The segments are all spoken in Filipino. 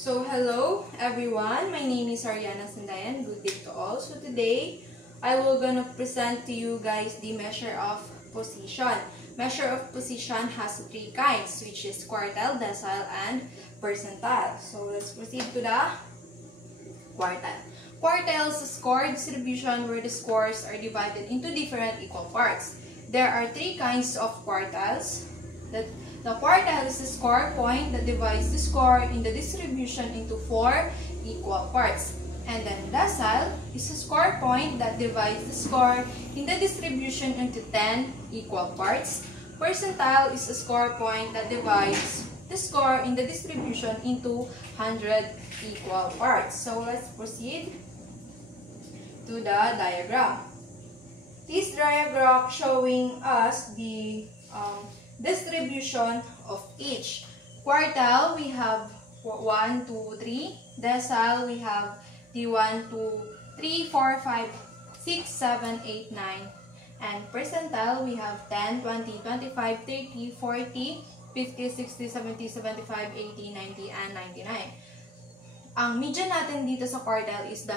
So hello everyone, my name is Ariana Sandayan. Good day to all. So today, I will gonna present to you guys the measure of position. Measure of position has three kinds, which is quartile, decile, and percentile. So let's proceed to the quartile. Quartile is a score distribution where the scores are divided into different equal parts. There are three kinds of quartiles. The quartile is the score point that divides the score in the distribution into 4 equal parts. And then decile is a score point that divides the score in the distribution into 10 equal parts. Percentile is a score point that divides the score in the distribution into 100 equal parts. So let's proceed to the diagram. This diagram showing us the distribution of each. Quartile, we have 1, 2, 3. Decile, we have the 1, 2, 3, 4, 5, 6, 7, 8, 9. And percentile, we have 10, 20, 25, 30, 40, 50, 60, 70, 75, 80, 90, and 99. Ang median natin dito sa quartile is the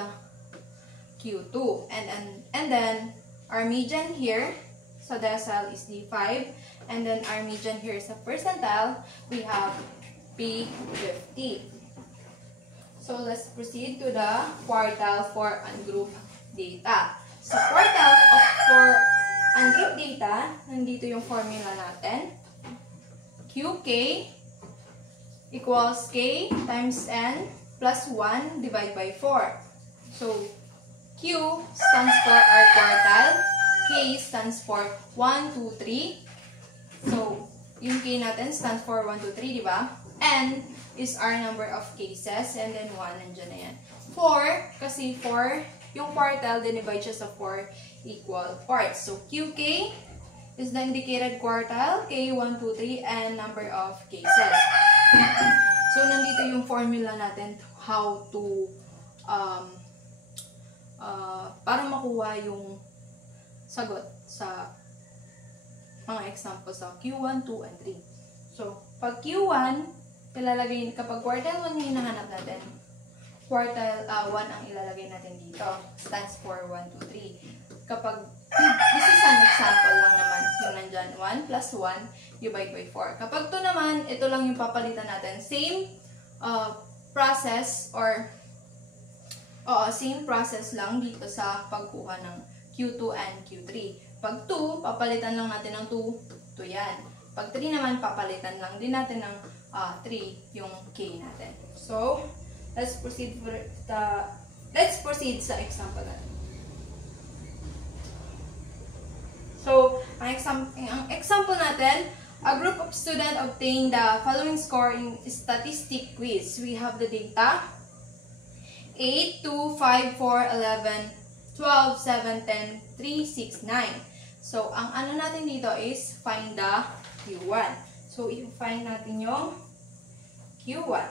Q2. And then, our median here sa decile is the 5. And then our median here is a percentile. We have P50. So let's proceed to the quartile for ungrouped data. Sa quartile for ungrouped data, nandito yung formula natin. QK equals K times N plus 1 divided by 4. So Q stands for our quartile. K stands for 1, 2, 3. So, yung K natin stands for 1, 2, 3, di ba? N is our number of cases, and then 1, nandiyan na yan. 4, kasi 4, yung quartile, dinivide siya sa 4 equal parts. So, QK is the indicated quartile, K, 1, 2, 3, and number of cases. So, nandito yung formula natin how to, para makuha yung sagot sa mga examples sa Q1, 2, and 3. So, pag Q1, kapag quartile 1 yung hinahanap natin, quartile 1 ang ilalagay natin dito. Stands for 1, 2, 3. Kapag, this is an example lang naman, yung nandyan, 1 plus 1, divide by 4. Kapag 2 naman, ito lang yung papalitan natin. Same process or same process lang dito sa pagkuha ng Q2 and Q3. Pag 2, papalitan lang natin ng 2, 2 yan. Pag 3 naman, papalitan lang din natin ng 3 yung K natin. So, let's proceed sa example natin. So, ang example natin, a group of students obtained the following score in statistic quiz. We have the data 8, 2, 5, 4, 11, 12, 7, 10, 3, 6, 9. So, ang ano natin dito is find the Q1. So, i-find natin yung Q1.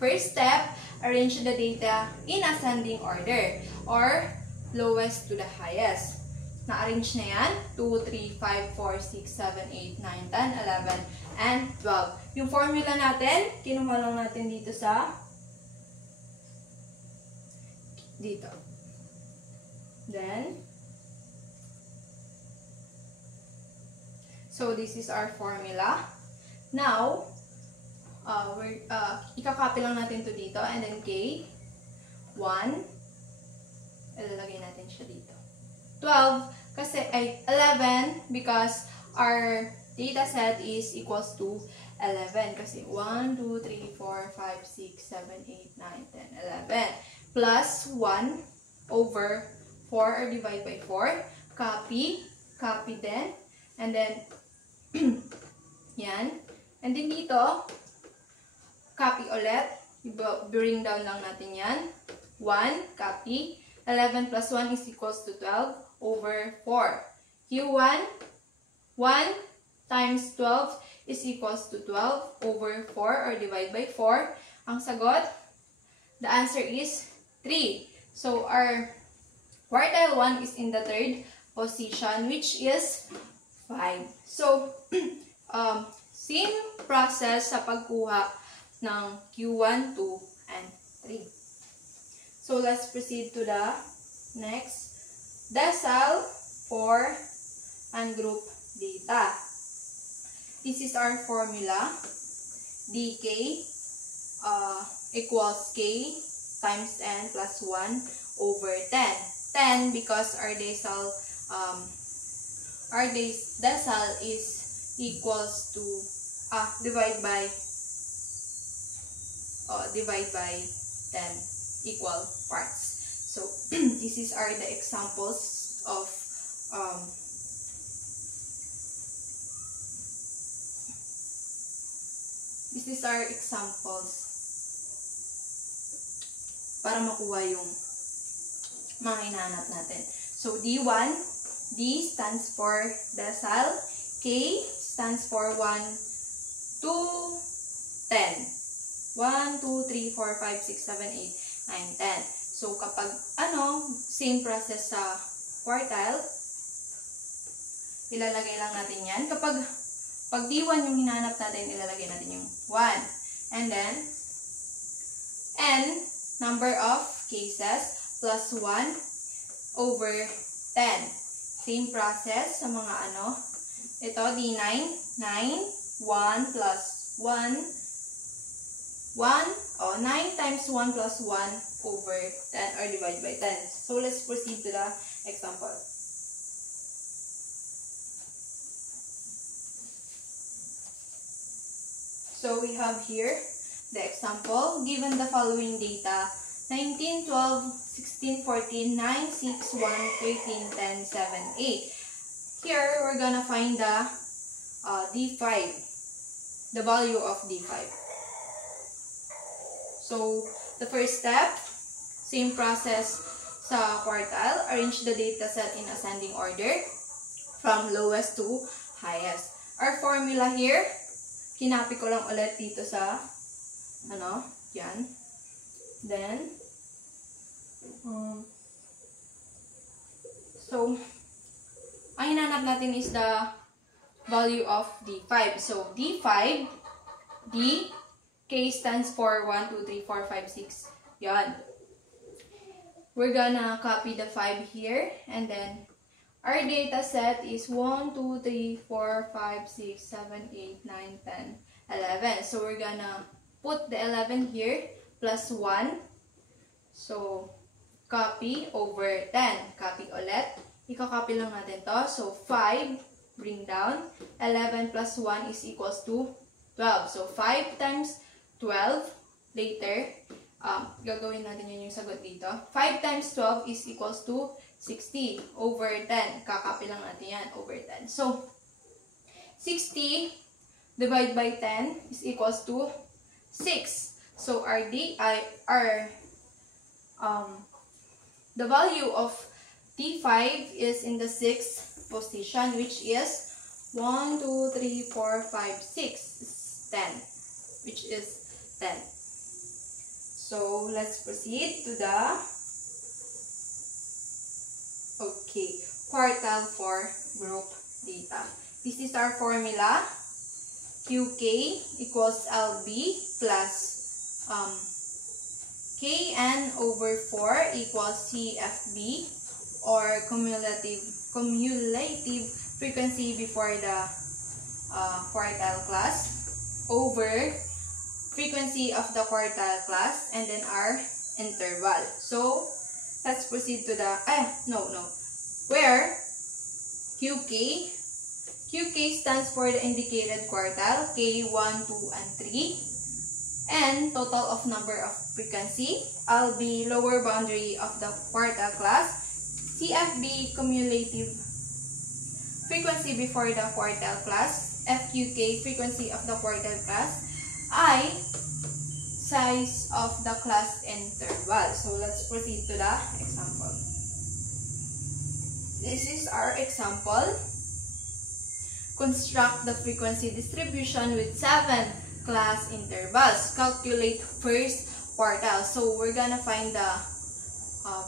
First step, arrange the data in ascending order or lowest to the highest. Na-arrange na yan. 2, 3, 5, 4, 6, 7, 8, 9, 10, 11, and 12. Yung formula natin, kinuha lang natin dito sa dito. Then, so this is our formula. Now, ikakopy lang natin to dito, and then K, 1, ilalagay natin siya dito. 12, kasi, 11, because our data set is equals to 11. Kasi 1, 2, 3, 4, 5, 6, 7, 8, 9, 10, 11. Plus 1 over 4 or divide by 4. Copy din. And then, yan. And then dito, copy ulit. Bring down lang natin yan. 1, copy. 11 plus 1 is equals to 12 over 4. Q1, 1 times 12 is equals to 12 over 4 or divide by 4. Ang sagot, the answer is 3. So, our quartile 1 is in the third position, which is 5. So, same process sa pagkuha ng Q1, 2, and 3. So, let's proceed to the next. Decile for ungroup data. This is our formula. dk equals k times n plus 1 over 10. 10 because our decile is equals to divide by 10 equal parts. So this is the examples of this is our examples para makuha yung mga hinahanap natin. So D1, D stands for decile, K stands for 1, 2, 10. 1, 2, 3, 4, 5, 6, 7, 8, 9, 10. So, kapag, same process sa quartile, ilalagay lang natin yan. Pag D1 yung hinahanap natin, ilalagay natin yung 1. And then, N, number of cases, plus 1 over 10. Same process sa mga ito, D9, 9, 1 plus 1, 9 times 1 plus 1 over 10 or divide by 10. So, let's proceed to the example. So, we have here the example. Given the following data, 19, 12, 16, 14, 9, 6, 1, 13, 10, 7, 8. Here, we're gonna find the D5, the value of D5. So, the first step, same process sa quartile. Arrange the data set in ascending order from lowest to highest. Our formula here, kinapi ko lang ulit dito sa, yan. Then, so, ang hinanap natin is the value of D5. So, D5, D, K stands for 1, 2, 3, 4, 5, 6. Yan. We're gonna copy the 5 here. And then, our data set is 1, 2, 3, 4, 5, 6, 7, 8, 9, 10, 11. So, we're gonna put the 11 here plus 1. So, copy over 10. Copy ulit. Ika-copy lang natin to. So, 5, bring down. 11 plus 1 is equals to 12. So, 5 times 12, later, gagawin natin yun yung sagot dito. 5 times 12 is equals to 60 over 10. Kakapi lang natin yan, over 10. So, 60 divided by 10 is equals to 6. So, the value of D5 is in the 6th position, which is 1, 2, 3, 4, 5, 6, 10, which is 10. So, let's proceed to the quartile for group data. This is our formula. QK equals LB plus KN over 4 equals CFB, or cumulative frequency before the quartile class, over frequency of the quartile class, and then our interval. So, let's proceed to the, where QK stands for the indicated quartile, K, 1, 2, and 3, and total of number of frequency, LB, lower boundary of the quartile class, CFB, cumulative frequency before the quartile class, FQK, frequency of the quartile class, I, size of the class interval. So, let's proceed to the example. This is our example. Construct the frequency distribution with 7 class intervals. Calculate first quartile. So, we're gonna find the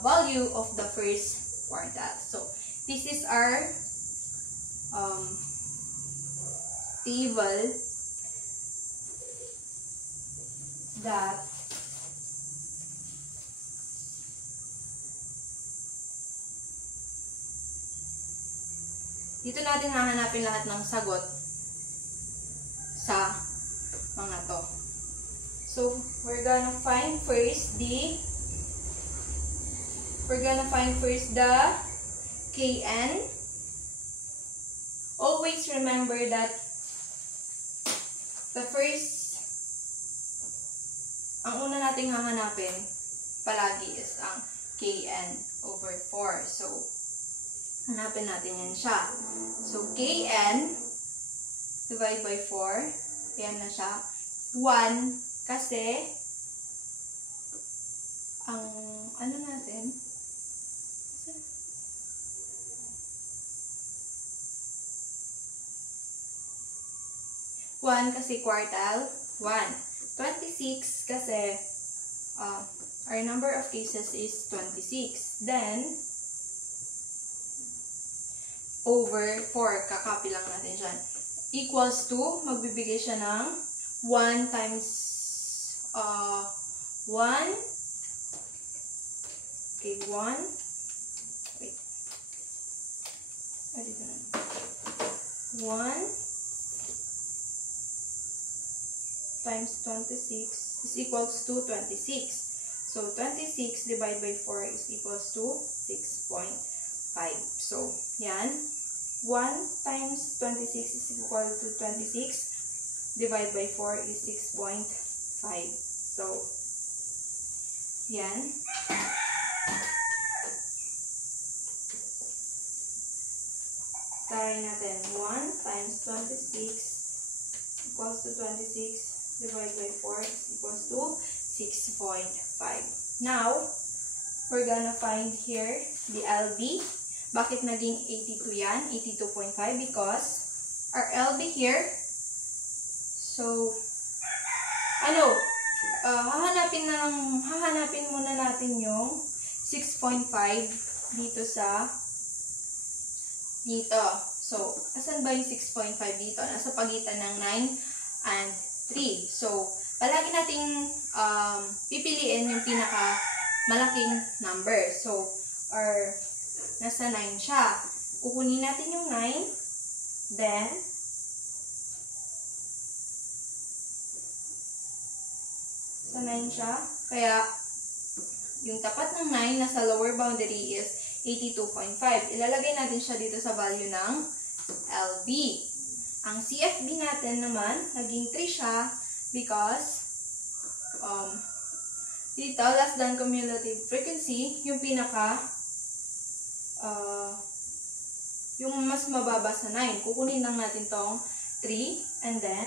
value of the first quartile. So, this is our table that dito natin hahanapin lahat ng sagot sa mga to. So, we're gonna find first the Kn. Always remember that ang una nating hahanapin palagi is ang Kn over 4. So, hanapin natin yan siya. So, Kn divide by 4. Yan na siya. 1 kasi ang ano natin 1 kasi quartile 1. 26 kasi our number of cases is 26. Then over 4, kakopy lang natin dyan. Equals to, magbibigay siya ng 1 times 1. Okay, 1. Wait. 1 times 26 is equals to 26. So, 26 divided by 4 is equals to 6.5. So, yan. 1 times 26 is equal to 26 divided by 4 is 6.5. So, yan. Try natin. 1 times 26 equals to 26 divided by 4 is equals to 6.5. Now, we're gonna find here the LB. Bakit naging 82 yan? 82.5 because our LB here, so, hahanapin muna natin yung 6.5 dito. So, asan ba yung 6.5 dito? Nasa pagitan ng 9 and 3. So, palagi nating pipiliin yung pinaka malaking number. So, nasa 9 siya. Kukunin natin yung 9. Then, sa 9 siya. Kaya, yung tapat ng 9 nasa lower boundary is 82.5. Ilalagay natin siya dito sa value ng LB. Ang CFB natin naman, naging 3 siya because dito, less than cumulative frequency, yung pinaka yung mas mababa sa 9. Kukunin lang natin tong 3 and then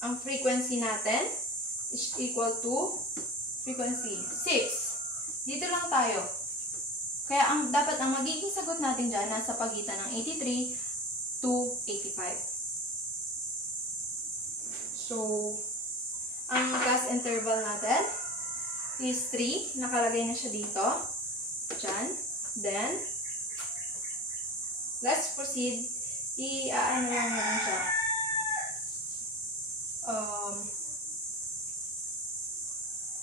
ang frequency natin is equal to frequency 6. Dito lang tayo. Kaya dapat ang magiging sagot natin dyan nasa pagitan ng 83 to 85. So, ang class interval natin is 3. Nakalagay na siya dito. Dyan. Then, let's proceed. I-ano lang natin siya.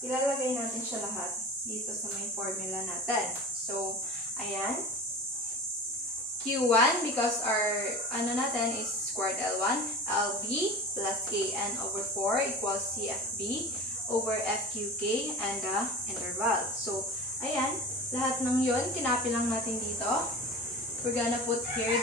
Ilalagay natin siya lahat dito sa may formula natin. So, ayan. Q1, because our, natin is squared L1, LB plus Kn over 4 equals CFB over FQK and the interval. So, ayan. Lahat ng yun, kinapi lang natin dito. We're gonna put here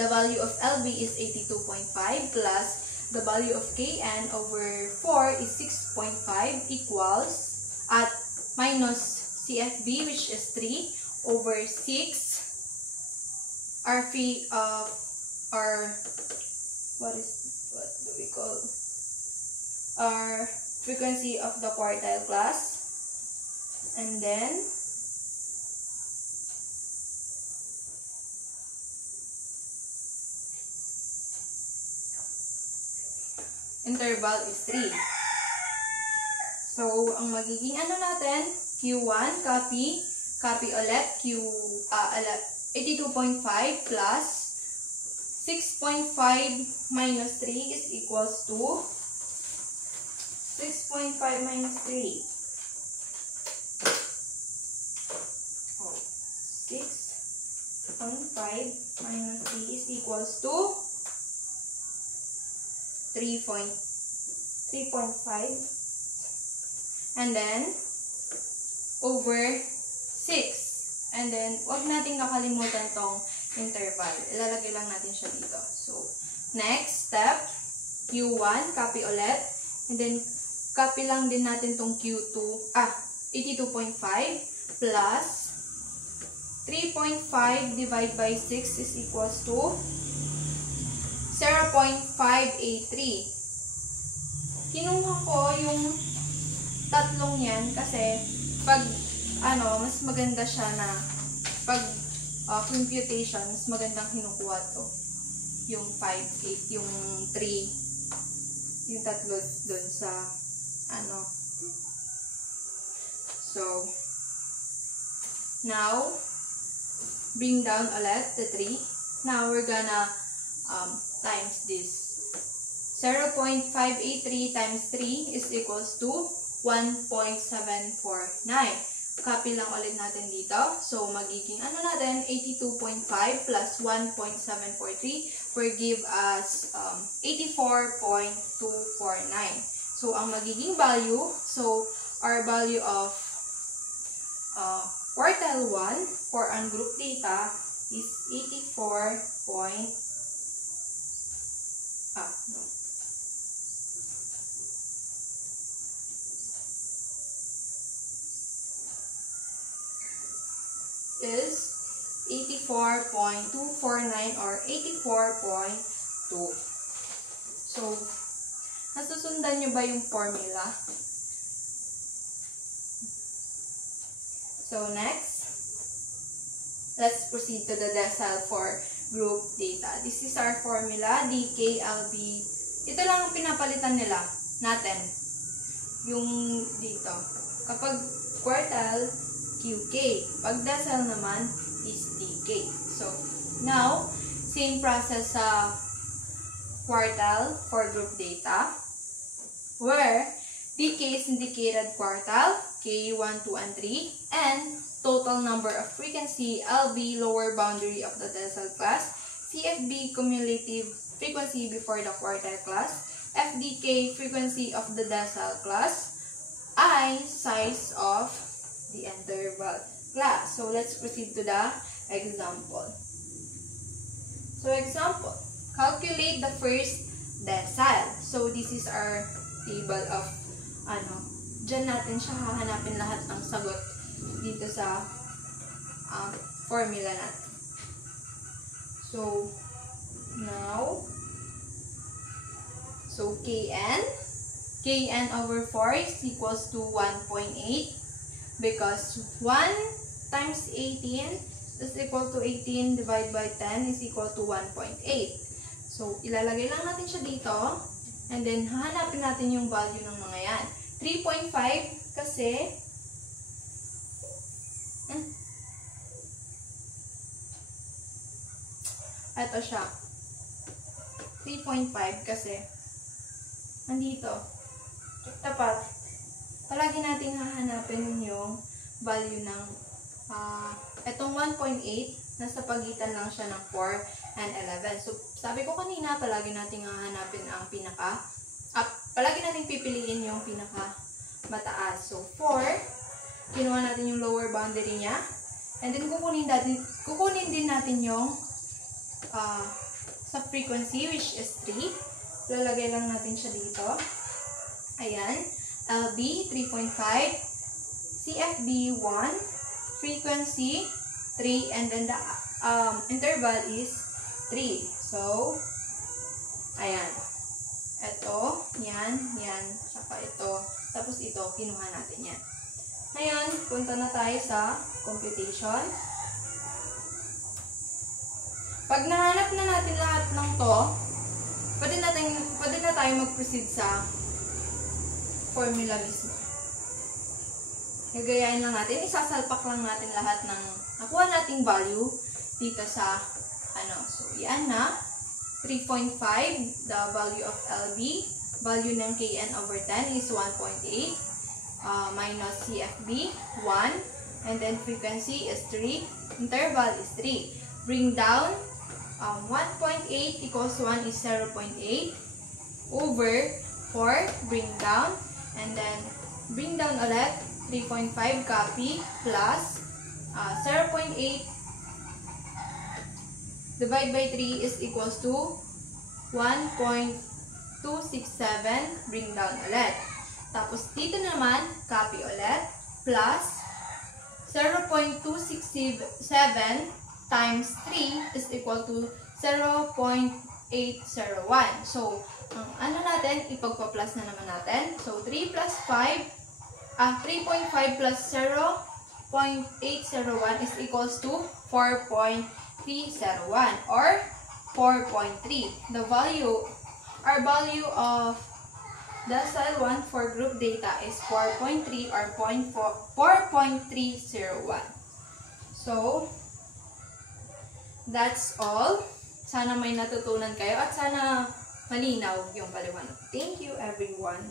the value of LB is 82.5 plus the value of Kn over 4 is 6.5 equals at minus CFB, which is 3 over 6. What do we call? Our frequency of the quartile class. And then, interval is 3. So, ang magiging natin, Q1, copy ulit, 82.5 plus 6.5 minus 3 is equals to 6.5 minus 3. 6.5 minus 3 is equals to 3.5. And then, over 6. And then, wag natin kakalimutan tong interval. Ilalagay lang natin siya dito. So, next step, Q1, copy ulit. And then, copy lang din natin tong Q2, 82.5 plus 3.5 divided by 6 is equals to 0.583. Kinuha ko yung tatlong yan kasi pag mas maganda siya na pag computation, mas magandang kinukuha to. Yung 5, 8, yung 3, yung tatlo dun sa So, now, bring down ulit the 3. Now, we're gonna times this. 0.583 times 3 is equals to 1.749. Copy lang ulit natin dito. So, magiging natin, 82.5 plus 1.743 will give us 84.249. So, ang magiging value, so, our value of quartile 1 for ungroup data is 84. Is 84.249 or 84.2. So, nasusundan nyo ba yung formula? So, next, let's proceed to the decile for group data. This is our formula, DKLB. Ito lang ang pinapalitan natin. Yung dito. Kapag quartile, QK. Pag decile naman is DK. So, now, same process sa quartile for group data, where DK is indicated quartile, K, 1, 2, and 3, and total number of frequency, LB, lower boundary of the decile class, CFB, cumulative frequency before the quartile class, FDK, frequency of the decile class, I, size of the interval class. So, let's proceed to the example. So, example, calculate the first decile. So, this is our table of, dyan natin siya hahanapin lahat ng sagot dito sa formula natin. So, now, so Kn over 4 is equals to 1.8 because 1 times 18 is equal to 18 divided by 10 is equal to 1.8. So, ilalagay lang natin siya dito and then hahanapin natin yung value ng mga yan. 3.5 kasi ito siya. 3.5 kasi andito. Tapat. Palagi natin hahanapin yung value ng itong 1.8 nasa pagitan lang siya ng 4 and 11. So, sabi ko kanina, palagi natin hahanapin ang palagi natin pipiliin yung pinaka mataas. So, 4, kinuha natin yung lower boundary niya. And then, kukunin din natin yung sa frequency, which is 3. Lalagay lang natin siya dito. Ayan. LB, 3.5. CFB, 1. Frequency, 3. And then, the interval is 3. So, ayan. Ito, yan, saka ito. Tapos ito, kinuha natin yan. Ngayon, punta na tayo sa computation. Pag nahanap na natin lahat ng to, pwede na tayo mag-proceed sa formula mismo. Gagayain lang natin, isasalpak lang natin lahat ng nakuha nating value dito sa So, yan na. 3.5, the value of LB. Value ng Kn over 10 is 1.8 minus CFB, 1. And then frequency is 3. Interval is 3. Bring down 1.8 equals 1 is 0.8 over 4. Bring down. And then bring down ulit. 3.5 copy plus 0.8 divide by 3 is equals to 1.267. Bring down ulit. Tapos dito naman, copy ulit. Plus 0.267 times 3 is equal to 0.801. So, ang ano natin, ipagpa-plus na naman natin. So, 3 plus 5, 3.5 plus 0.801 is equals to 4.301 or 4.3. Our value of decile 1 for group data is 4.3 or 4.301. So, that's all. Sana may natutunan kayo at sana malinaw yung paliwanag. Thank you everyone.